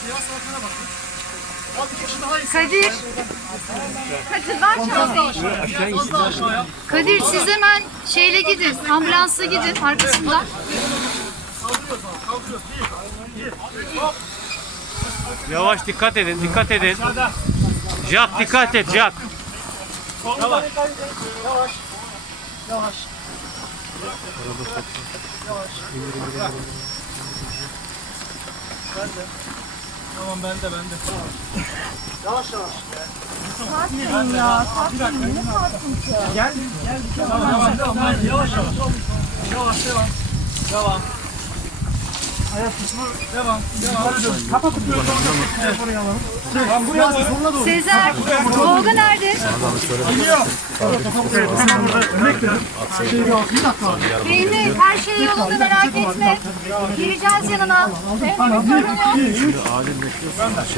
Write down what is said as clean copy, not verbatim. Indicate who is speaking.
Speaker 1: Kadir. Kadir ver çantayı. Kadir siz hemen şeyle gidin. Ambulansla gidin arkasından.
Speaker 2: Yavaş dikkat edin, dikkat edin. Jack dikkat et, Jack.
Speaker 3: Yavaş. Yavaş. Tamam bende. Yavaş.
Speaker 1: Kalkmayın ya. Kalkmayın. Ne kalktın ki?
Speaker 3: Gel. Yavaş. Devam. Ayak kısmı devam. Kapatıp buraya alalım. Tamam buraya alalım.
Speaker 1: Sezer. Tolga nerede? Fehmi her şey yolunda merak etme. Gireceğiz yanına. Fehmi bir sorun yok.